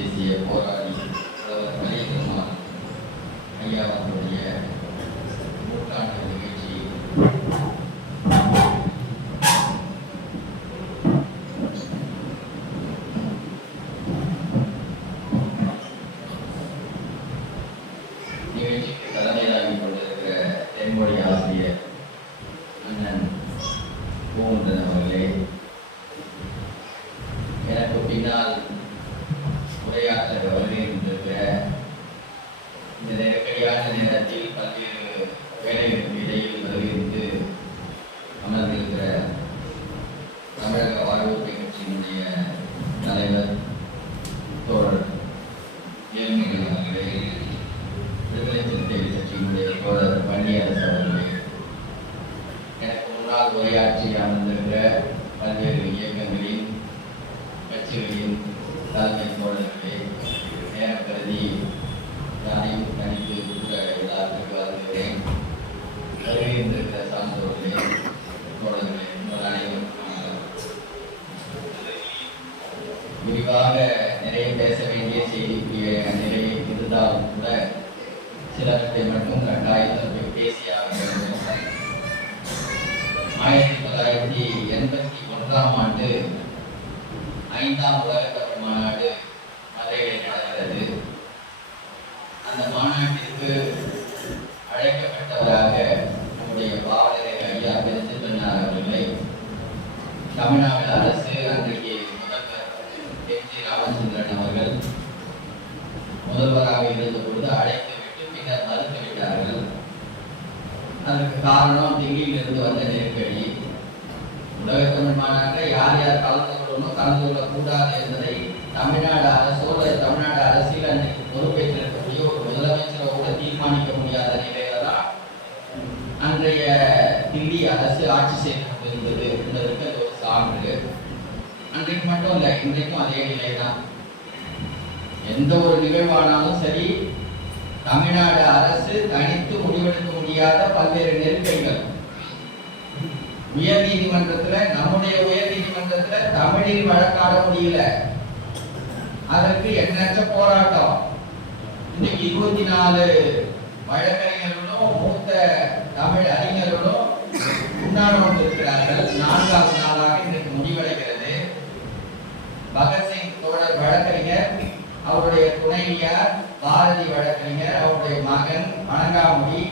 தேசிய போராளி புலவர் மணியகுமார் ஐயா அவர்களுடைய நூற்றாண்டு நிகழ்ச்சி நிகழ்ச்சிக்கு தலைமை தாங்கி கொண்டிருக்கிற தென்மொழி ஆசிரியர் அண்ணன் கோமுந்தன் அவர்களே எனக்கு பின்னால் உரையாற்ற வருகின்ற இந்த நெருக்கடியான நேரத்தில் பல்வேறு வேலைகளுக்கு இடையில் வருகிறது அமர்ந்திருக்கிற தமிழக வாழ்வுரிமை கட்சியினுடைய தலைவர் தோழர் ஏழ்மைகள் அவர்களே விடுதலை சிறுத்தை கட்சியினுடைய தோழர் பள்ளியரசு அவர்களே எனக்கு முன்னால் உரையாற்றி அமர்ந்திருக்கிற பல்வேறு இயக்கங்களின் கட்சிகளின் தலைமை தோழர்களே நேரம் கருதி யாரையும் தனித்து கூட எல்லாத்துக்கு வருகிறேன் வருகின்றிருக்கிற சார்ந்தவர்களே தோழர்களே உங்கள் அனைவருக்கும் வணக்கம். விரிவாக நிறைய பேச வேண்டிய செய்தி நிலை இருந்தாலும் கூட சிலவற்றை மட்டும் கட்டாயத்தில் பேசியாக வேண்டும் ஆயிரத்தி தொள்ளாயிரத்தி எண்பத்தி ஒன்றாம் ஆண்டு ஐந்தாம் உலக மாநாடு மதுரையில் நடக்கிறது அந்த மாநாட்டிற்கு அழைக்கப்பட்டவராக நம்முடைய பாவலரை ஐயா பெருந்தன்னார் அவர்களை தமிழ்நாடு அரசு அன்றைக்கு முதல்வர் எம் ஜி. ராமச்சந்திரன் அவர்கள் முதல்வராக இருந்தபொழுது அழைத்து விட்டு பின்னர் மறுத்து விட்டார்கள் அதற்கு காரணம் தில்லியிலிருந்து வந்த நெருக்கடி. உலகத்தமிழ் மாநாட்டில் யார் யார் கலந்து கொள்ளணும் கலந்து கொள்ளக்கூடாது என்பதை தமிழ்நாடு அரசோ தமிழ்நாடு அரசியல் அன்றைக்கு பொறுப்பேற்றிருக்கக்கூடிய ஒரு முதலமைச்சரை கூட தீர்மானிக்க முடியாத நிலையில தான் அன்றைய தில்லி அரசு ஆட்சி செய்து கொண்டிருந்தது என்பதற்கு அது ஒரு சான்று. அன்றைக்கு மட்டும் இல்லை இன்றைக்கும் அதே நிலை தான் எந்த ஒரு நிகழ்வானாலும் சரி தமிழ்நாடு அரசு தனித்து முடிவெடுக்க முடியாத பல்வேறு நெருக்கடிகள் உயர் நீதிமன்றத்துல நம்முடைய உயர் நீதிமன்றத்துல தமிழில் வழக்காட முடியல. அதற்கு எண்ணற்ற போராட்டம். இன்னைக்கு இருபத்தி நாலு வழக்கறிஞர்களும் மூத்த தமிழ் அறிஞர்களும் முன்னாள் வந்திருக்கிறார்கள். நான்காவது நாளாக இன்றைக்கு முடிவடைகிறது. பகத்சிங் தோழர் வழக்கறிஞர் அவருடைய துணைவியார் பாரதி வழக்கறிஞர் அவருடைய மகன் வணங்காமொழி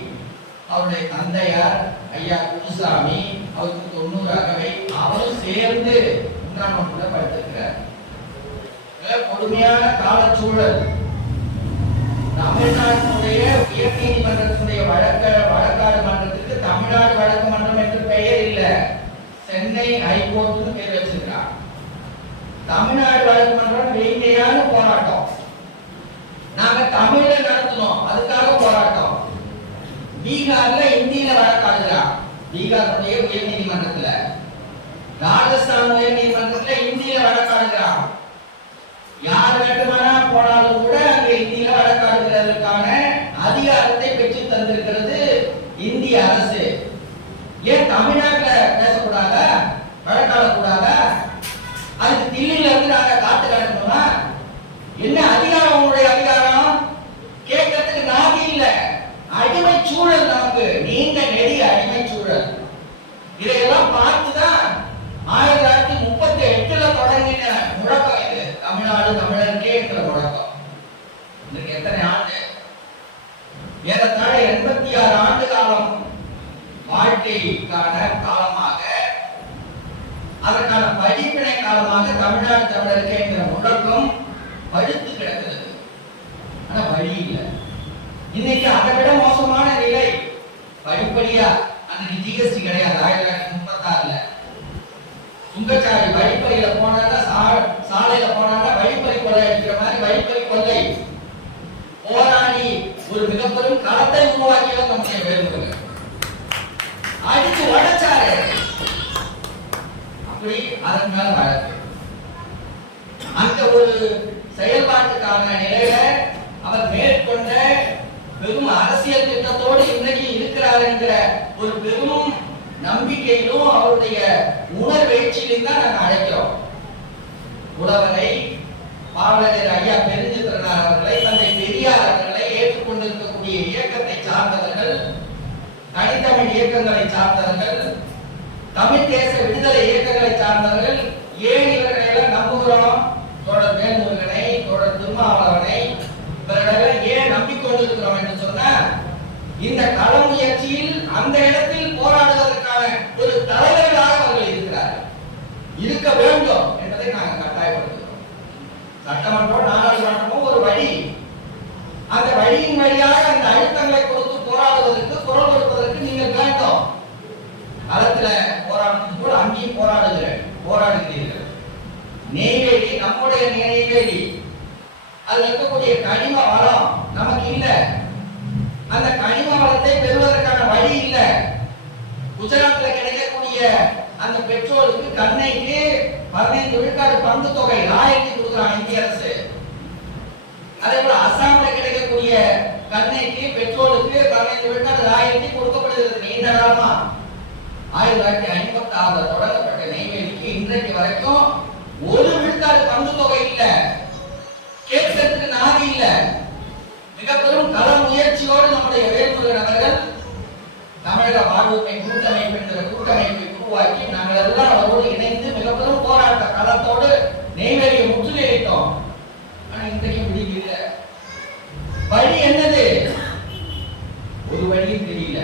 அவருடைய தந்தையார் ஐயா குருசாமி அவருக்கு தொண்ணூறு அகவை அவரும் சேர்ந்து உண்ணாமல படுத்திருக்கிறார். கொடுமையான காலச்சூழல். தமிழ்நாட்டினுடைய உயர் நீதிமன்றத்தினுடைய வழக்க வழக்காடு மன்றத்துக்கு தமிழ்நாடு வழக்கு மன்றம் என்று பெயர் இல்ல. சென்னை ஹைகோர்ட்னு பேர் வச்சிருக்கிறார். தமிழ்நாடு வழக்கு மன்றம் வேங்கையான போராட்டம். நாங்க தமிழ்ல நடத்தணும் அதுக்காக போராட்டம். பீகார்ல இந்தியில வழக்காடு பீகாருடைய உயர் நீதிமன்றத்துல. ராஜஸ்தான் உயர் நீதிமன்றத்துல இந்தியில வழக்காடுகிறான். யார் வேண்டுமானா போனாலும் கூட அங்க இந்தியில வழக்காடுகிறதற்கான அதிகாரத்தை பெற்று தந்திருக்கிறது இந்திய அரசு. ஏன் தமிழ்நாட்டுல பேசக்கூடாதா? வழக்காடக்கூடாதா? அதுக்கு தில்லியில இருந்து நாங்க காத்து கிடக்கணுமா? என்ன அதிகாரம் அதிகாரம் கேட்கறதுக்கு நாதி இல்ல அடிமை சூழல் நமக்கு நீண்ட நெடிய அடிமை சூழல் இதையெல்லாம் பார்த்துதான் ஆயிரத்தி தொள்ளாயிரத்தி முப்பத்தி எட்டுல தொடங்கின முழக்கம் இது தமிழ்நாடு தமிழருக்கே என்கிற முழக்கம் இன்னைக்கு எத்தனை ஆண்டு ஏறத்தாழ எண்பத்தி ஆறு ஆண்டு காலம் வாழ்க்கைக்கான காலமாக அதற்கான படிப்பினை காலமாக தமிழ்நாடு தமிழருக்கு பழுத்து கிடக்கிறது ஆனா வழி இல்லை. இன்னைக்கு அதை விட மோசமான நிலை படிப்படியா அன்னைக்கு ஜிஎஸ்டி கிடையாது. ஆயிரத்தி தொள்ளாயிரத்தி முப்பத்தாறுல. சுங்கச்சாரி வழிப்பறியில போனாங்க சாலையில போனாங்க வழிப்பறி கொள்ளை அடிக்கிற மாதிரி வழிப்பறி கொள்ளை. போராடி ஒரு மிகப்பெரும் களத்தை உருவாக்கியவர் நம்முடைய வேலுமுருகன். அடிச்சு உடைச்சாரு. அப்படி அதன் மேல வழக்கு. அந்த ஒரு செயல்பாட்டுக்கான நிலையில அவர் மேற்கொண்ட பெரும் அரசியல் திட்டத்தோடு இன்னைக்கு இருக்கிறார் என்கிற ஒரு பெரும் நம்பிக்கையிலும் அவருடைய உணர்வெழ்ச்சியிலும் தான் நாங்கள் அழைக்கிறோம். உழவரை பாவலர் ஐயா பெருஞ்சித்திரனார் அவர்களை தந்தை பெரியார் அவர்களை ஏற்றுக்கொண்டிருக்கக்கூடிய இயக்கத்தை சார்ந்தவர்கள் தனித்தமிழ் இயக்கங்களை சார்ந்தவர்கள் தமிழ் தேச விடுதலை இயக்கங்களை சார்ந்தவர்கள் ஏன் இவர்களை எல்லாம் நம்புகிறோம்? தோழர் வேல்முருகனை தோழர் திருமாவளவனை இவர்களை ஏன் நம்பிக்கொண்டிருக்கிறோம் என்று சொன்னா இந்த கள முயற்சியில் அந்த இடத்தில் போராடுவதற்கான ஒரு தலைவர்களாக அவர்கள் இருக்கிறார்கள். இருக்க வேண்டும் என்பதை நாங்கள் கட்டாயப்படுத்துகிறோம். சட்டமன்றம் நாடாளுமன்றமும் ஒரு வழி. அந்த வழியின் வழியாக அந்த அழுத்தங்களை கொடுத்து போராடுவதற்கு குரல் கொடுப்பதற்கு நீங்கள் வேண்டும். களத்துல போராடுறது போல அங்கேயும் போராடுகிறேன் போராடுகிறீர்கள். நெய்வேலி நம்முடைய நெய்வேலி அதுல இருக்கக்கூடிய கனிம வளம் நமக்கு இல்ல. அந்த கனிம வளத்தை பெறுவதற்கான வழி இல்ல. குஜராத்ல கிடைக்கக்கூடிய அந்த பெட்ரோலுக்கு கண்ணைக்கு பதினைந்து விழுக்காடு பங்கு தொகை ராயல்டி கொடுக்குறாங்க இந்திய அரசு. அதே போல அசாம்ல கிடைக்கக்கூடிய கண்ணைக்கு பெட்ரோலுக்கு பதினைந்து விழுக்காடு ராயல்டி கொடுக்கப்படுகிறது நீண்ட காலமா. ஆயிரத்தி தொள்ளாயிரத்தி ஐம்பத்தி ஆறுல தொடங்கப்பட்ட நெய்வேலிக்கு இன்றைக்கு வரைக்கும் ஒரு விழுக்காடு பங்கு தொகை இல்ல. கேட்கறதுக்கு நாதி இல்ல. மிக பெரும் கள முயற்சியோடு நம்முடைய வேல்முருகன் அவர்கள் தமிழக வாழ்வுமை கூட்டமைப்பு என்கிற கூட்டமைப்பை உருவாக்கி நாங்கள் எல்லாம் அவரோடு இணைந்து மிக பெரும் போராட்ட களத்தோடு நெய்வேலியை முற்றுகையிட்டோம் ஆனா இன்றைக்கு முடிவு இல்ல வழி என்னது ஒரு வழியும் தெரியல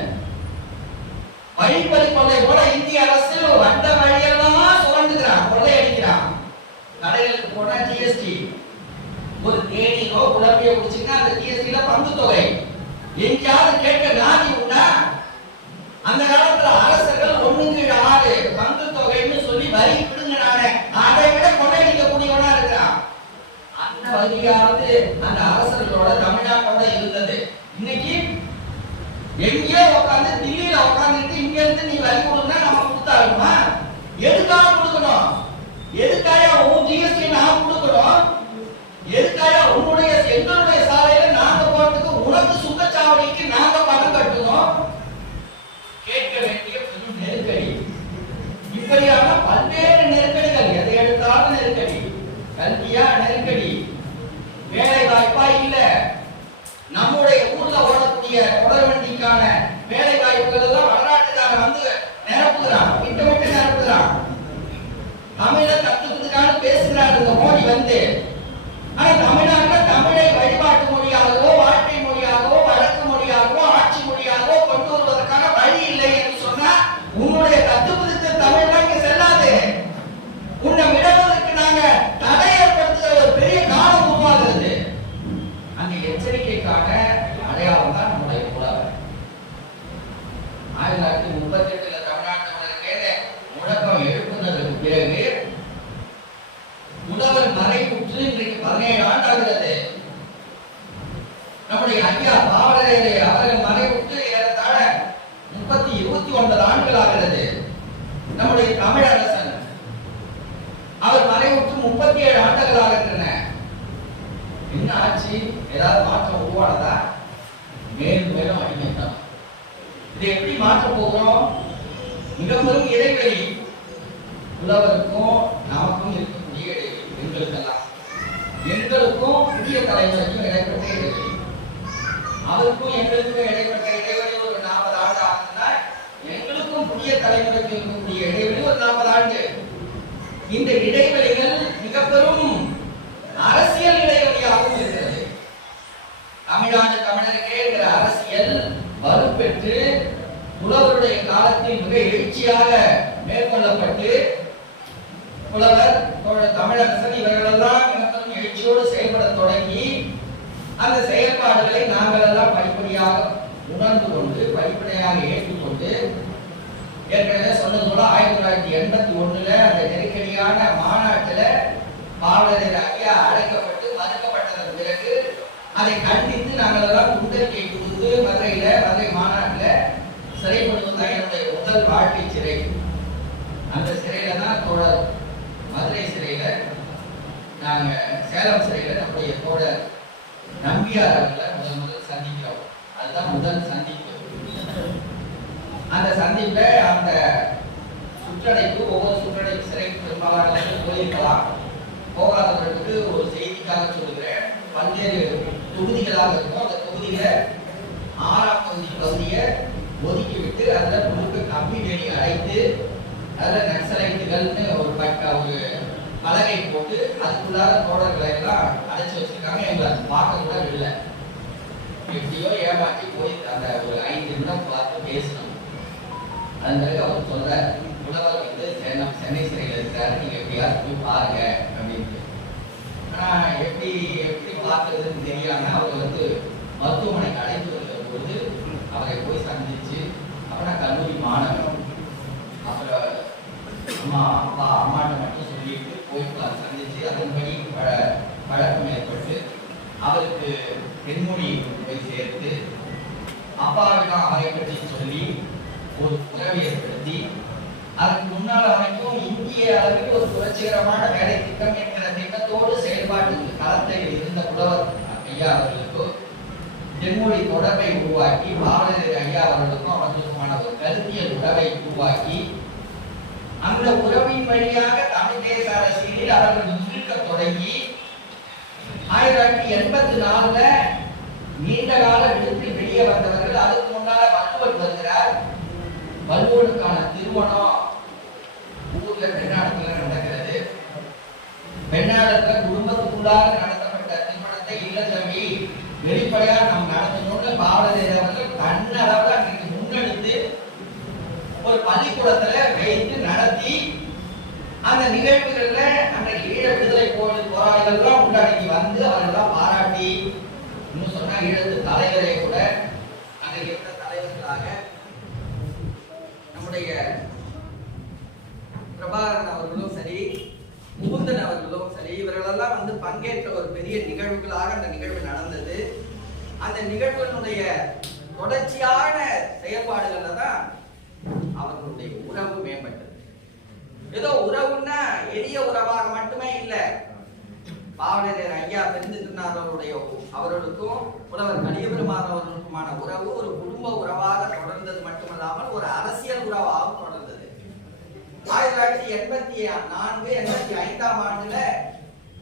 வழிப்பறி கொள்ளை போல இந்திய அரசு வந்த வழியெல்லாம் சுரண்டுகிறான் கொள்ளையடிக்கிறான் கடைகளுக்கு போனா ஜிஎஸ்டி ஒரு தேனியோ குழம்பியோ குடிச்சீங்கன்னா அந்த ஜிஎஸ்டில பங்கு தொகை எங்கேயாவது கேட்க நாதி உண்டா? அந்த காலத்துல அரசர்கள் ஒண்ணுக்கு ஆறு பங்கு தொகைன்னு சொல்லி வரி பிடுங்கினானே அதை விட கொள்ளையடிக்கக்கூடியவனா இருக்கிறான். அந்த வரியானது அந்த அரசர்களோட தமிழ்நாட்டோட இருந்தது. இன்னைக்கு எங்கேயோ உட்காந்து தில்லியில உட்காந்துட்டு இங்க இருந்து நீ வரி கொடுத்தா நம்ம கொடுத்தாருமா எதுக்காக கொடுக்கணும்? எதுக்காக உன் ஜிஎஸ்டி நான் கொடுக்கணும்? எதுக்காக உன்னுடைய எங்களுடைய சாலையில நாங்க போறதுக்கு உனக்கு சுங்கச்சாவடிக்கு நாங்க பணம் கட்டுவோம் கேட்க வேண்டிய பெரும் நெருக்கடி. இப்படியான பல்வேறு நெருக்கடிகள் எதை எடுத்தாலும் நெருக்கடி. கல்வியா நெருக்கடி வேலை வாய்ப்பா இல்ல நம்முடைய ஊர்ல ஓடக்கூடிய தொடர் வண்டிக்கான வேலை வாய்ப்புகள் எல்லாம் வடநாட்டுக்காரன் வந்து நிரப்புகிறான் திட்டமிட்டு நிரப்புகிறான் தமிழ கத்துக்கிறதுக்கான பேசுகிறார் இந்த மோடி வந்து ஆனா தமிழ்நாட்டுல தமிழை வழிபாட்டு மொழியாகவோ வாழ்க்கை மொழியாகவோ வழக்கு மொழியாகவோ ஆட்சி மொழியாகவோ கொண்டு வருவதற்கான வழி இல்லை என்று சொன்னா உன்னுடைய கத்துப்பதுக்கு தமிழ் இங்க செல்லாது உன்னை விடுவதற்கு நாங்க தடை ஏற்படுத்துகிற ஒரு பெரிய காலம் உருவாகிறது அந்த எச்சரிக்கைக்கான அடையாளம் தான் நம்முடைய புலவர் ஆயிரத்தி தொள்ளாயிரத்தி முப்பத்தி எட்டுல தமிழ்நாட்டு முழக்கம் எழுப்புனதுக்கு பிறகு முதல்வர் மறைவுற்று இன்றைக்கு பதினேழு ஆண்டு ஆகிறது நம்முடைய ஐயா பாவலரே அவர்கள் மறைவுற்று ஏறத்தாழ முப்பத்தி இருபத்தி ஒன்பது ஆண்டுகள் ஆகிறது நம்முடைய தமிழரசன் அவர் மறைவுற்று முப்பத்தி ஏழு ஆண்டுகள் ஆகின்றன என்ன ஆச்சு? ஏதாவது மாற்றம் உருவானதா? மேலும் மேலும் அடிமைத்தான் இதை எப்படி மாற்ற போகிறோம்? மிக பெரும் இடைவெளி. உள்ளவருக்கும் நமக்கும் இருக்கக்கூடிய இடைவெளி எங்களுக்கெல்லாம் எங்களுக்கும் புதிய தலைமுறைக்கும் அவருக்கும் எங்களுக்கும் இடைப்பட்ட இடைவெளி ஒரு நாற்பது ஆண்டு ஆகுதுன்னா எங்களுக்கும் புதிய தலைமுறைக்கு இருக்கக்கூடிய இடைவெளி ஒரு நாற்பது ஆண்டு. இந்த இடைவெளிகள் மிக பெரும் அரசியல் இடைவெளியாகவும் இருக்கிறது. தமிழ்நாடு தமிழருக்கே என்கிற அரசியல் வலுப்பெற்று புலவருடைய காலத்தில் மிக எழுச்சியாக மேற்கொள்ளப்பட்டு புலவர் தமிழரசன் இவர்களெல்லாம் எழுச்சியோடு செயல்பட தொடங்கி அந்த செயல்பாடுகளை நாங்கள் உணர்ந்து கொண்டு படிப்படையாக ஏற்றுக்கொண்டு ஏற்கனவே சொன்னது போல ஆயிரத்தி தொள்ளாயிரத்தி எண்பத்தி ஒண்ணுல அந்த நெருக்கடியான மாநாட்டுல பாவலர் ஐயா அழைக்கப்பட்டு மறுக்கப்பட்டதன் பிறகு அதை கண்டித்து நாங்கள் எல்லாம் முன்னறிக்கை கொடுத்து மதுரையில மதுரை மாநாட்டுல சிறைப்படுவது தான் என்னுடைய முதல் வாழ்க்கை சிறை. அந்த சிறையில தான் தோழர் மதுரை சிறையில நாங்க சேலம் சிறையில நம்முடைய தோழர் நம்பியார் அவர்களை அதுதான் முதல் சந்திப்பு. அந்த சந்திப்பில் அந்த சுற்றடைப்பு ஒவ்வொரு சுற்றடைப்பு சிறைக்கு பெரும்பாலான போயிருக்கலாம். போகாதவர்களுக்கு ஒரு செய்திக்காக சொல்லுகிறேன். பல்வேறு தொகுதிகளாக இருக்கும். அந்த தொகுதியில ஆறாம் தொகுதி பகுதியை ஒதுக்கி விட்டு அதில் முழுக்க கம்பி வேலி அடைத்து அதில் நக்சலைட்டுகள்னு ஒரு பட்ட ஒரு பலகை போட்டு அதுக்குள்ளார தோழர்களை எல்லாம் அடைச்சி வச்சிருக்காங்க. எங்களை பார்க்க கூட இல்லை எப்படியோ ஏமாற்றி போய் அந்த ஒரு ஐந்து நிமிடம் பார்த்து பேசணும். அதன் பிறகு அவர் சொல்றார் புலவர் வந்து சென்னை சென்னை சிறையில் இருக்கிறாரு நீங்க எப்படியாவது போய் பாருங்க அப்படின்ட்டு. ஆனா எப்படி எப்படி பார்க்கறதுன்னு தெரியாம அவர் வந்து மருத்துவமனைக்கு அழைத்து வருகிற போது அவரை போய் சந்திச்சு அப்புறம் கல்லூரி மாணவன் அப்புறம் அம்மா அப்பா அம்மாட்ட மட்டும் சொல்லிட்டு போய் சந்திச்சு அதன்படி பழ பழக்கம் ஏற்பட்டு அவருக்கு பெண்மொழி போய் சேர்த்து அப்பாவிடம் அவரை பற்றி சொல்லி ஒரு உறவை ஏற்படுத்தி அதற்கு முன்னால் வரைக்கும் இந்திய அளவில் ஒரு புரட்சிகரமான வேலை திட்டம் என்கிற திட்டத்தோடு செயல்பாட்டு களத்தில் இருந்த புலவர் ஐயா அவர்களுக்கு தென்மொழி தொடர்பை உருவாக்கி பாரதிய ஐயா அவர்களுக்கும் அவர்களுக்குமான ஒரு கருத்தியல் உறவை உருவாக்கி அந்த உறவின் வழியாக தமிழ் தேச அரசியலில் அவர்கள் தொடங்கி ஆயிரத்தி எண்பத்தி நாலுல நீண்ட கால விடுப்பில் வெளியே வந்தவர்கள் அதுக்கு முன்னால வள்ளுவர் வருகிறார். வள்ளுவருக்கான திருமணம் ஊர்ல பெண்ணாடத்துல நடக்கிறது. பெண்ணாடத்துல குடும்பத்துக்குள்ளாக நடத்தப்பட்ட திருமணத்தை இல்ல தம்பி வெளிப்படையா நாம் நடத்தணும்னு பாவலதேவர் அவர்கள் தன்னளவுல அன்றைக்கு முன்னெடுத்து ஒரு பள்ளிக்கூடத்துல வைத்து நடத்தி அந்த நிகழ்வுகள்ல அன்றைக்கு ஈழ விடுதலை போர் போராளிகள்லாம் உள்ளடங்கி வந்து அவர்களெல்லாம் பாராட்டி இன்னும் சொன்னா ஈழத்து தலைவரை கூட அன்றைக்கு இருந்த தலைவர்களாக நம்முடைய பிரபாகரன் அவர்களும் சரி முகுந்தன் அவர்களும் சரி இவர்களெல்லாம் வந்து பங்கேற்ற ஒரு பெரிய நிகழ்வுகளாக அந்த நிகழ்வு நடந்தது. அந்த நிகழ்வினுடைய தொடர்ச்சியான செயல்பாடுகள்ல தான் அவர்களுடைய உறவு மேம்பட்டது. ஏதோ உறவுன்னா எளிய உறவாக மட்டுமே இல்லை. பாவலர் ஐயா பெருந்திருந்தார் அவருடைய அவர்களுக்கும் புலவர் கலியபெருமான் அவர்களுக்குமான உறவு ஒரு குடும்ப உறவாக தொடர்ந்தது மட்டுமல்லாமல் ஒரு அரசியல் உறவாகவும் தொடர்ந்தது. ஆயிரத்தி தொள்ளாயிரத்தி எண்பத்தி நான்கு எண்பத்தி ஐந்தாம் ஆண்டுல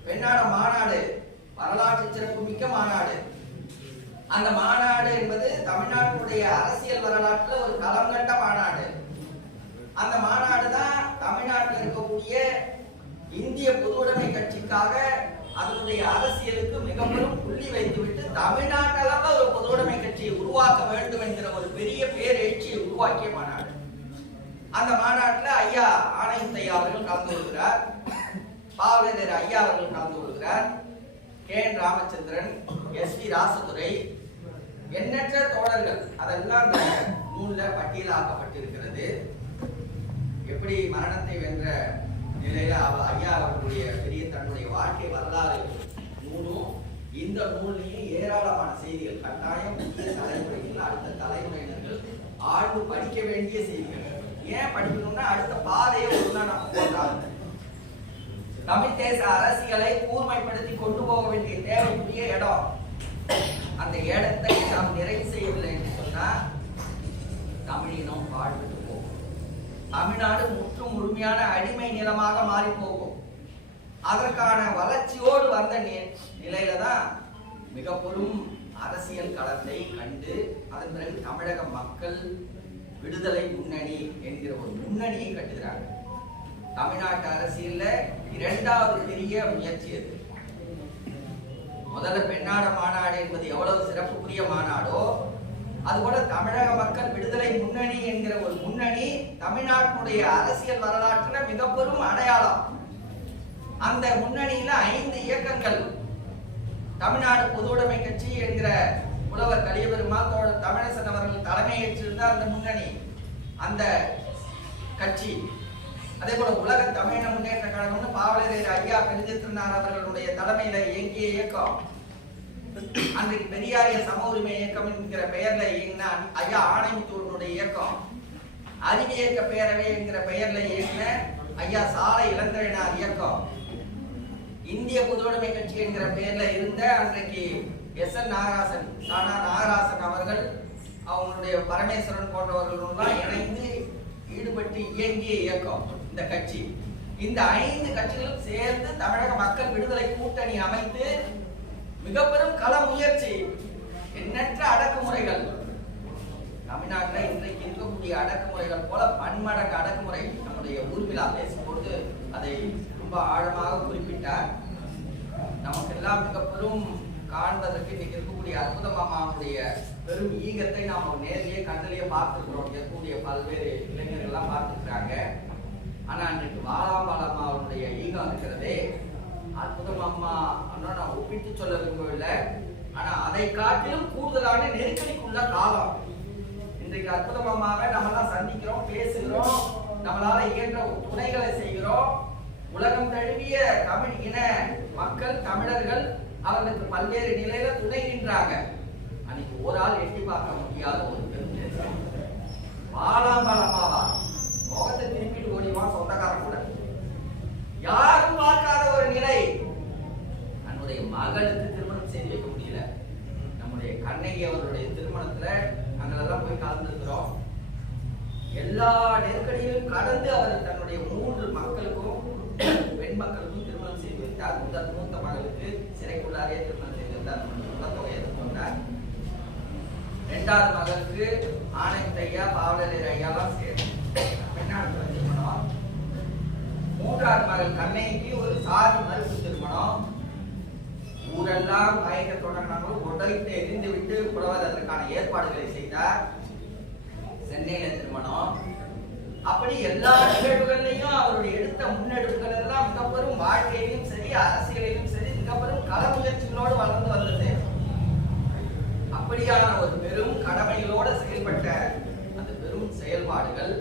பெண்ணாட மாநாடு வரலாற்று சிறப்பு மிக்க மாநாடு. அந்த மாநாடு என்பது தமிழ்நாட்டினுடைய அரசியல் வரலாற்றுல ஒரு களம் கட்ட மாநாடு. அந்த மாநாடு தான் தமிழ்நாட்டில் இருக்கக்கூடிய இந்திய பொதுவுடைமை கட்சிக்காக அதனுடைய அரசியலுக்கு மிக பெரும் புள்ளி வைத்துவிட்டு தமிழ்நாட்டில் ஒரு பொதுவுடைமை கட்சியை உருவாக்க வேண்டும் என்கிற ஒரு பெரிய பேரெழுச்சியை உருவாக்கிய மாநாடு. அந்த மாநாட்டில் ஐயா ஆணையத்தையா அவர்கள் கலந்து கொள்கிறார். பாவலர் ஐயா அவர்கள் கலந்து கொள்கிறார். K. N. Ramachandran S. V Rasadurai. எண்ணற்ற தோழர்கள் அதெல்லாம் அந்த நூல்ல பட்டியலாக்கப்பட்டிருக்கிறது. எப்படி மரணத்தை வென்ற நிலையில அவ ஐயா அவர்களுடைய பெரிய தன்னுடைய வாழ்க்கை வரலாறு நூலும் இந்த நூல்லையும் ஏராளமான செய்திகள் கட்டாயம் புதிய தலைமுறைகள் அடுத்த தலைமுறையினர்கள் ஆழ்ந்து படிக்க வேண்டிய செய்திகள். ஏன் படிக்கணும்னா அடுத்த பாதையை ஒரு நாள் நம்ம போட்டாங்க தமிழ் தேச அரசியலை கூர்மைப்படுத்தி கொண்டு போக வேண்டிய தேவைக்குரிய இடம். அந்த இடத்தை நாம் நிறைவு செய்யவில்லை என்று சொன்னால் தமிழினம் வாழ்விட்டு போகும். தமிழ்நாடு முற்றும் முழுமையான அடிமை நிலமாக மாறி போகும். அதற்கான வளர்ச்சியோடு வந்த நிலையில தான் மிக பெரும் அரசியல் களத்தை கண்டு அதன் பிறகு தமிழக மக்கள் விடுதலை முன்னணி என்கிற ஒரு முன்னணியை கட்டுகிறாங்க தமிழ்நாட்டு அரசியல்ல இரண்டாவது பெரிய முயற்சி அது. முதல்ல பெண்ணாட மாநாடு என்பது எவ்வளவு சிறப்புக்குரிய மாநாடோ அதுபோல தமிழக மக்கள் விடுதலை முன்னணி என்கிற ஒரு முன்னணி தமிழ்நாட்டினுடைய அரசியல் வரலாற்றில் மிக பெரும் அடையாளம். அந்த முன்னணியில ஐந்து இயக்கங்கள். தமிழ்நாடு பொதுவுடைமை கட்சி என்கிற புலவர் கலியபெருமாள் தோழர் தமிழசன் அவர்கள் தலைமையேற்றிருந்த அந்த முன்னணி அந்த கட்சி. அதே போல உலக தமிழின முன்னேற்ற கழகம்னு பாவலர் ஐயா பெருஞ்சித்திரனார் அவர்களுடைய தலைமையில இயங்கிய இயக்கம். அன்றைக்கு பெரியாரிய சம உரிமை இயக்கம் என்கிற பெயர்ல இயங்கின ஐயா ஆணைமுத்தூரனுடைய இயக்கம். அறிவியக்க பேரவை என்கிற பெயர்ல இயங்கின ஐயா சாலை இளந்திரனார் இயக்கம். இந்திய பொதுவுடைமை கட்சி என்கிற பெயர்ல இருந்த அன்றைக்கு எஸ் என் நாகராசன் சானா நாகராசன் அவர்கள் அவங்களுடைய பரமேஸ்வரன் போன்றவர்களுடன் இணைந்து ஈடுபட்டு இயங்கிய இயக்கம். இந்த கட்சி. இந்த ஐந்து கட்சிகளும் சேர்ந்து தமிழக மக்கள் விடுதலை கூட்டணி அமைத்து மிக பெரும் கள முயற்சி எண்ணற்ற அடக்குமுறைகள். தமிழ்நாட்டில் இன்றைக்கு இருக்கக்கூடிய அடக்குமுறைகள் போல பன்மடங்கு அடக்குமுறை நம்முடைய ஊர்மிளா பேசும்போது அதை ரொம்ப ஆழமாக குறிப்பிட்டார். நமக்கெல்லாம் மிக பெரும் காண்பதற்கு இன்னைக்கு இருக்கக்கூடிய அற்புத மாமாவுடைய பெரும் ஈகத்தை நாம் நேரிலேயே கண்ணிலேயே பார்த்துருக்கிறோம். இருக்கக்கூடிய பல்வேறு இளைஞர்கள்லாம் பார்த்துருக்குறாங்க. ஆனா அன்றைக்கு வாழாம்பாளம்மா அவருடைய ஈகம் இருக்கிறதே அற்புதம் அம்மா அண்ணா நான் ஒப்பிட்டு சொல்ல விரும்பவில்லை. ஆனா அதை காட்டிலும் கூடுதலான நெருக்கடிக்குள்ள காலம். இன்றைக்கு அற்புதம் அம்மாவை நம்மலாம் சந்திக்கிறோம் பேசுகிறோம். நம்மளால இயன்ற துணைகளை செய்கிறோம். உலகம் தழுவிய தமிழ் இன மக்கள் தமிழர்கள் அவர்களுக்கு பல்வேறு நிலையில துணை நின்றாங்க. அன்னைக்கு ஒரு ஆள் எட்டி பார்க்க முடியாத ஒரு பெரும் தேசம் பாலாம்பலமாவா முகத்தை திருப்பிட்டு ஓடிவான் சொந்தக்காரன் கூட யாரும் பார்க்காத ஒரு நிலை தன்னுடைய மகளுக்கு திருமணம் செய்து வைக்க முடியல. நம்முடைய கண்ணகி அவருடைய திருமணத்துல நாங்களெல்லாம் போய் கலந்துருக்கிறோம். எல்லா நெருக்கடியிலும் கடந்து அவர் தன்னுடைய மூன்று மக்களுக்கும் பெண் மக்களுக்கும் திருமணம் செய்து வைத்தார். முதல் மூத்த மகளுக்கு சிறைக்குள்ளாரே திருமணம் செய்து வைத்தார். முதல் தொகையை கொண்டார். இரண்டாவது மகளுக்கு ஆனந்த் ஐயா பாவலர் ஐயாலாம் சேர்ந்து பெண்ணாடு திருமணம். மூன்றாவது மகள் கண்ணைக்கு ஒரு சாதி மறுப்பு திருமணம். ஊரெல்லாம் மயக்க தொடங்கினாங்களோ உடலிட்டு எரிந்து விட்டு புலவர் அதற்கான ஏற்பாடுகளை செய்தார். சென்னையில திருமணம். அப்படி எல்லா நிகழ்வுகள்லையும் அவருடைய எடுத்த முன்னெடுப்புகள் எல்லாம் மிகப்பெரும் வாழ்க்கையிலும் சரி அரசியலிலும் சரி மிகப்பெரும் பெரும் கள முயற்சிகளோடு வளர்ந்து வந்தது அப்படியான ஒரு பெரும் கடமைகளோடு செயல்பட்ட அந்த பெரும் செயல்பாடுகள்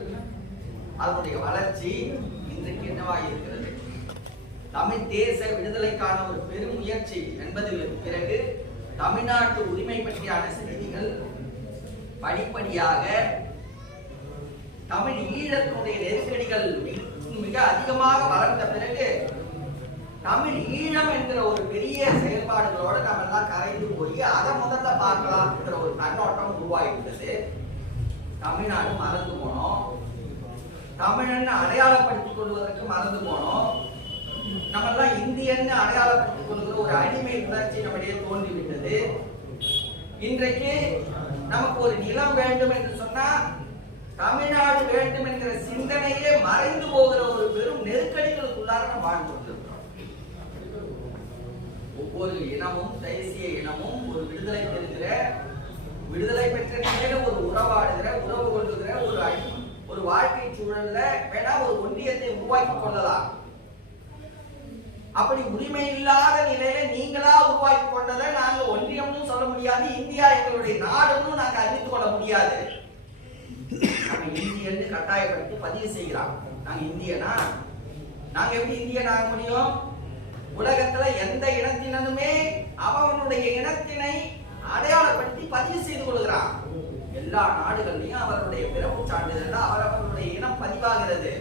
அதனுடைய வளர்ச்சி இன்றைக்கு என்னவாயிருக்கு தமிழ் தேச விடுதலைக்கான ஒரு பெரும் முயற்சி என்பதற்கு பிறகு தமிழ்நாட்டு உரிமை பற்றியான செய்திகள் படிப்படியாக தமிழ் ஈழத்தினுடைய நெருக்கடிகள் மிக- மிக அதிகமாக வளர்ந்த பிறகு தமிழ் ஈழம் என்கிற ஒரு பெரிய செயல்பாடுகளோடு நம்ம எல்லாம் கரைந்து போய் அதை முதல்ல பார்க்கலாம் என்ற ஒரு கண்ணோட்டம் உருவாகிவிட்டது. தமிழ்நாடு மறந்து போனோம். தமிழன் அடையாளப்படுத்திக் கொள்வதற்கு மறந்து போனோம். நம்ம எல்லாம் இந்தியன்னு அடையாளப்படுத்திக் கொள்கிற ஒரு அடிமை உணர்ச்சி நம்மிடையே தோன்றிவிட்டது. இன்றைக்கு நமக்கு ஒரு நிலம் வேண்டும் என்று சொன்னா தமிழ்நாடு வேண்டும் என்கிற சிந்தனையே மறைந்து போகிற ஒரு பெரும் நெருக்கடிகளுக்குள்ளார நாம் வாழ்ந்து கொண்டிருக்கிறோம். ஒவ்வொரு இனமும் தேசிய இனமும் ஒரு விடுதலை பெறுகிற விடுதலை பெற்ற நிலையில ஒரு உறவாடுகிற உறவு கொள்ளுகிற ஒரு அடி- ஒரு வாழ்க்கை சூழல்ல வேணா ஒரு ஒன்றியத்தை உருவாக்கி கொள்ளலாம். அப்படி உரிமை இல்லாத நிலையில நீங்களா உருவாக்கி கொண்டதை நாங்க ஒன்றியம்னு சொல்ல முடியாது. இந்தியா எங்களுடைய நாடுன்னு நாங்க அறிந்து கொள்ள முடியாது. நாங்க இந்தியன்னு கட்டாயப்படுத்தி பதிவு செய்கிறாங்க. நாங்க இந்தியனா? நாங்க எப்படி இந்தியன் ஆக முடியும்? உலகத்துல எந்த இனத்தினனுமே அவனுடைய இனத்தினை அடையாளப்படுத்தி பதிவு செய்து கொள்கிறான். எல்லா நாடுகள்லயும் அவருடைய பிறப்பு சான்றிதழ் அவருடைய இனம் பதிவாகிறது.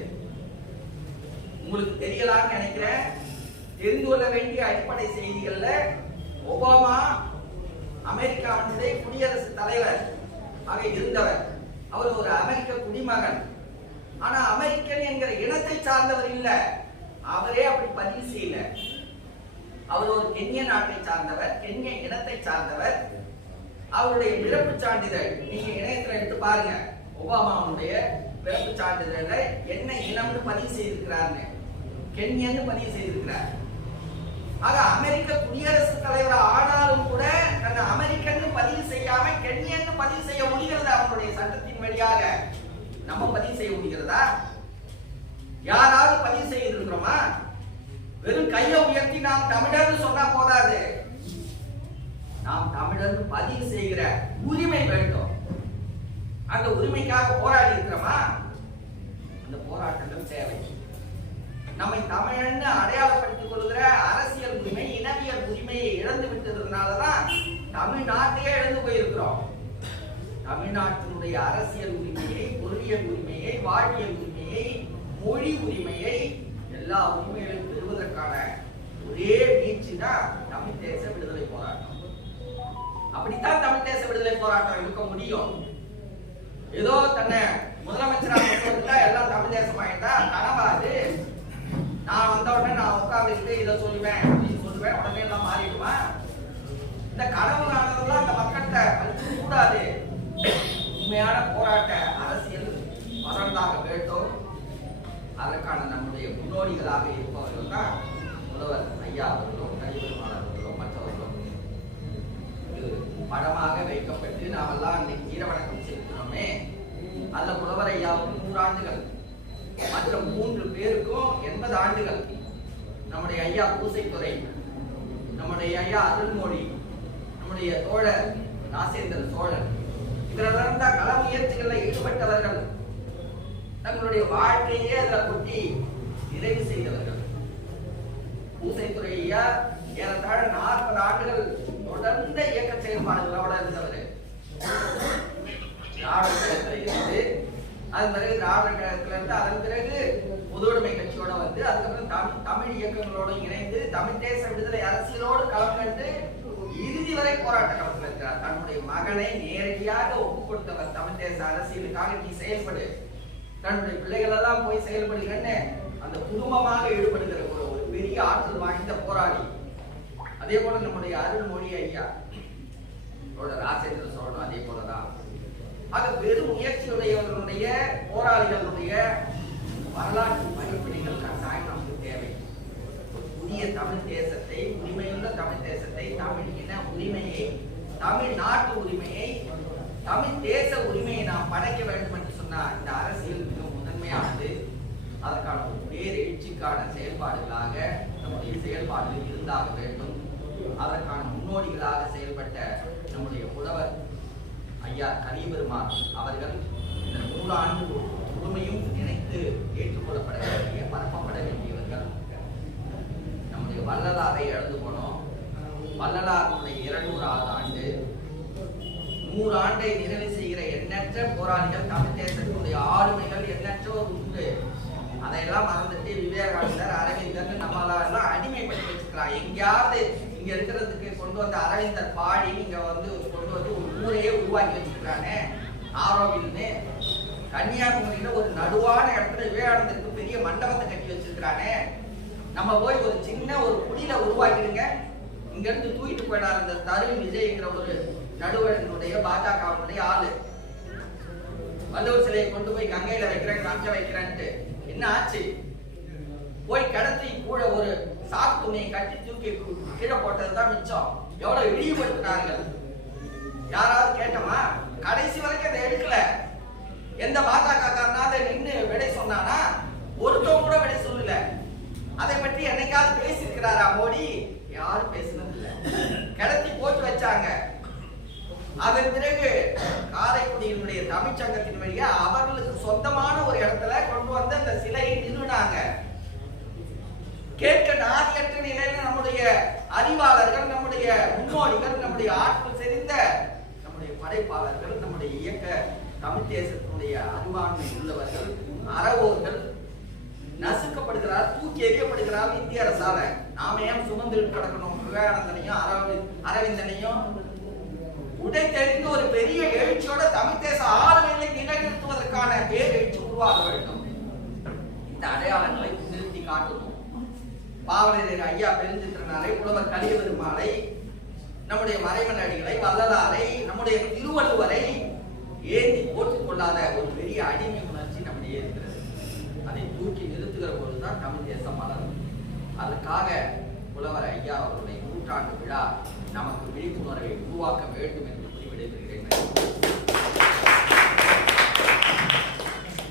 உங்களுக்கு தெரியலான்னு நினைக்கிறேன். தெரிந்து கொள்ள வேண்டிய அடிப்படை செய்திகள்ல ஒபாமா அமெரிக்காவினுடைய குடியரசுத் தலைவர் ஆக இருந்தவர். அவர் ஒரு அமெரிக்க குடிமகன். ஆனா அமெரிக்கன் என்கிற இனத்தை சார்ந்தவர் இல்ல. அவரே அப்படி பதிவு செய்யல. அவர் ஒரு கென்ய நாட்டை சார்ந்தவர் கென்ய இனத்தை சார்ந்தவர். அவருடைய பிறப்பு சான்றிதழ் நீங்க இணையத்துல எடுத்து பாருங்க. ஒபாமாவுடைய பிறப்பு சான்றிதழ என்ன இனம்னு பதிவு செய்திருக்கிறார்னு. கென்யன்னு பதிவு செய்திருக்கிறார். ஆக அமெரிக்க குடியரசுத் தலைவர் ஆனாலும் கூட தன்னை அமெரிக்கன்னு பதிவு செய்யாம கென்யன்னு பதிவு செய்ய முடிகிறது அவருடைய சட்டத்தின் வழியாக? நம்ம பதிவு செய்ய முடிகிறதா? யாராவது பதிவு செய்திருக்கிறோமா வெறும் கையை உயர்த்தி நாம் தமிழர்னு சொன்னா போதாது. நாம் தமிழர்னு பதிவு செய்கிற உரிமை வேண்டும். அந்த உரிமைக்காக போராடி இருக்கிறோமா? அந்த போராட்டங்கள் தேவை. நம்மை தமிழன்னு அடையாளப்படுத்திக் கொள்கிற அரசியல் உரிமை இனவியல் உரிமையை இழந்து விட்டதுனாலதான் தமிழ்நாட்டையே இழந்து போயிருக்கிறோம். தமிழ்நாட்டினுடைய அரசியல் உரிமையை பொருளியல் உரிமையை வாழ்வியல் உரிமையை மொழி உரிமையை எல்லா உரிமைகளையும் பெறுவதற்கான ஒரே வீச்சு தான் தமிழ் தேச விடுதலை போராட்டம். அப்படித்தான் தமிழ் தேச விடுதலை போராட்டம் இருக்க முடியும். ஏதோ தன்னை முதலமைச்சராக எல்லாம் தமிழ் தேசம் ஆயிட்டா நான் வந்த உடனே நான் உட்காந்துட்டு இதை சொல்லுவேன் சொல்லுவேன். உடனே என்ன மாறிடுவேன் இந்த கனவு காணதெல்லாம் அந்த மக்கள்கிட்ட அது கூடாது. உண்மையான போராட்ட அரசியல் மறந்தாக வேண்டும் அதற்கான நம்முடைய முன்னோடிகளாக இருப்பவர்கள் தான் முதல்வர் ஐயா அவர்களும் கலிபெருமாள் மற்றவர்களும். படமாக வைக்கப்பட்டு நாமெல்லாம் அன்னைக்கு வீரவணக்கம் செலுத்தினோமே. அந்த புலவர் ஐயாவுக்கு நூறாண்டுகள். மற்ற மூன்று பேருக்கும் எண்பது ஆண்டுகள். நம்முடைய ஐயா பூசைத்துறை நம்முடைய ஐயா அருள்மொழி நம்முடைய தோழர் ராசேந்திர சோழன் இதில் தான் கள முயற்சிகளில் ஈடுபட்டவர்கள் தங்களுடைய வாழ்க்கையே அதில் கொட்டி நிறைவு செய்தவர்கள். பூசைத்துறை ஐயா ஏறத்தாழ நாற்பது ஆண்டுகள் தொடர்ந்த இயக்க செயல்பாடுகளோட இருந்தவர். திராவிட இருந்து அதன் பிறகு திராவிட கழகத்துல இருந்து அதன் பிறகு பொதுவுடைமை கட்சியோட வந்து அதுக்கப்புறம் தமிழ் தமிழ் இயக்கங்களோட இணைந்து தமிழ் தேச விடுதலை அரசியலோடு களம் கண்டு இறுதி வரை போராட்ட களத்தில் இருக்கிறார். தன்னுடைய மகனை நேரடியாக ஒப்புக் கொடுத்தவர் தமிழ் தேச அரசியலுக்காக நீ செயல்படு. தன்னுடைய பிள்ளைகள் எல்லாம் போய் செயல்படுகிறேன்னு அந்த குடும்பமாக ஈடுபடுகிற ஒரு ஒரு பெரிய ஆற்றல் வாய்ந்த போராளி. அதே போல நம்முடைய அருள்மொழி ஐயா. ராஜேந்திர சோழனும் அதே போலதான். ஆக பெரும் முயற்சியுடையவர்களுடைய போராளிகளுடைய வரலாற்று படிப்பினைகள் கட்டாயம் நமக்கு தேவை. புதிய தமிழ் தேசத்தை உரிமையுள்ள தமிழ் தேசத்தை தமிழ் இன உரிமையை தமிழ் நாட்டு உரிமையை தமிழ் தேச உரிமையை நாம் படைக்க வேண்டும் என்று சொன்னால் இந்த அரசியல் மிக முதன்மையானது. அதற்கான ஒரு பேரெழுச்சிக்கான செயல்பாடுகளாக நம்முடைய செயல்பாடுகள் இருந்தாக வேண்டும். அதற்கான முன்னோடிகளாக செயல்பட்ட நம்முடைய புலவர் ஐயா கலிபெருமான் அவர்கள் இந்த நூறாண்டு முழுமையும் நினைத்து ஏற்றுக்கொள்ளப்பட வேண்டிய பரப்பப்பட வேண்டியவர்கள் நம்முடைய வள்ளலாரை இழந்து போனோம். வள்ளலாருடைய இருநூறாவது ஆண்டு. நூறு ஆண்டை நிறைவு செய்கிற எண்ணற்ற போராளிகள் தமிழ் தேசத்தினுடைய ஆளுமைகள் எண்ணற்றோர் உண்டு. அதையெல்லாம் மறந்துட்டு விவேகானந்தர் அரவிந்தர் நம்மளால எல்லாம் அடிமைப்படுத்தி வச்சிருக்கிறான் எங்கேயாவது இங்க இருக்கிறதுக்கு கொண்டு வந்த அரவிந்தர் பாடி இங்க வந்து ஊரையே உருவாக்கி வச்சிருக்கானே ஆரோவில்னு கன்னியாகுமரியில ஒரு நடுவான இடத்துல விவேகானந்தருக்கு பெரிய மண்டபத்தை கட்டி வச்சிருக்கிறானே. நம்ம போய் ஒரு சின்ன ஒரு குடியில உருவாக்கிடுங்க. இங்க இருந்து தூக்கிட்டு போயிடாரு இந்த தருண் விஜய்ங்கிற ஒரு நடுவனுடைய பாஜகவுடைய ஆளு. வள்ளுவர் சிலையை கொண்டு போய் கங்கையில வைக்கிறேன் அங்க வைக்கிறேன்ட்டு என்ன ஆச்சு? போய் கடத்தி கூட ஒரு சாக்கு துணியை கட்டி தூக்கி கீழே போட்டது தான் மிச்சம். எவ்வளவு இழிவுபடுத்தினார்கள் யாராவது கேட்டோமா? கடைசி வரைக்கும் அதை எடுக்கல. எந்த பாஜக காரனாவது நின்று விடை சொன்னானா? ஒருத்தவங்க கூட விடை சொல்லல. அதை பற்றி என்னைக்காவது பேசியிருக்கிறாரா மோடி? யாரும் பேசுனது இல்ல போட்டு வச்சாங்க. அதன் பிறகு காரைக்குடியினுடைய தமிழ்ச்சங்கத்தின் வழியா அவர்களுக்கு சொந்தமான ஒரு இடத்துல கொண்டு வந்து அந்த சிலையை நிறுவினாங்க. கேட்க நாதியற்ற நிலையில நம்முடைய அறிவாளர்கள் நம்முடைய முன்னோடிகள் நம்முடைய ஆட்கள் செறிந்த படைப்பாளர்கள் நம்முடைய இயக்க தமிழ் தேசத்தினுடைய அறிவாண்மை உள்ளவர்கள் அறவோர்கள் நசுக்கப்படுகிறார் தூக்கி எறியப்படுகிறார் இந்திய அரசால. நாம ஏன் சுமந்து கிடக்கணும்? விவேகானந்தனையும் அரவிந்த் அரவிந்தனையும்? உடை தெரிந்து ஒரு பெரிய எழுச்சியோட தமிழ் தேச ஆளுமைகளை நிலைநிறுத்துவதற்கான பேர் எழுச்சி உருவாக வேண்டும். இந்த அடையாளங்களை நிறுத்தி காட்டணும் பாவலர் ஐயா பெருஞ்சித்திரனாரை புலவர் கலியபெருமாளை நம்முடைய மறைமன் அடிகளை வள்ளலாரை நம்முடைய திருவள்ளுவரை ஏந்தி போட்டுக் கொள்ளாத ஒரு பெரிய அடிமை உணர்ச்சி நம்முடைய இருக்கிறது. அதை தூக்கி நிறுத்துகிற பொழுதுதான் தமிழ் தேசம் வளரும். அதற்காக புலவர் ஐயா அவருடைய நூற்றாண்டு விழா நமக்கு விழிப்புணர்வை உருவாக்க வேண்டும்.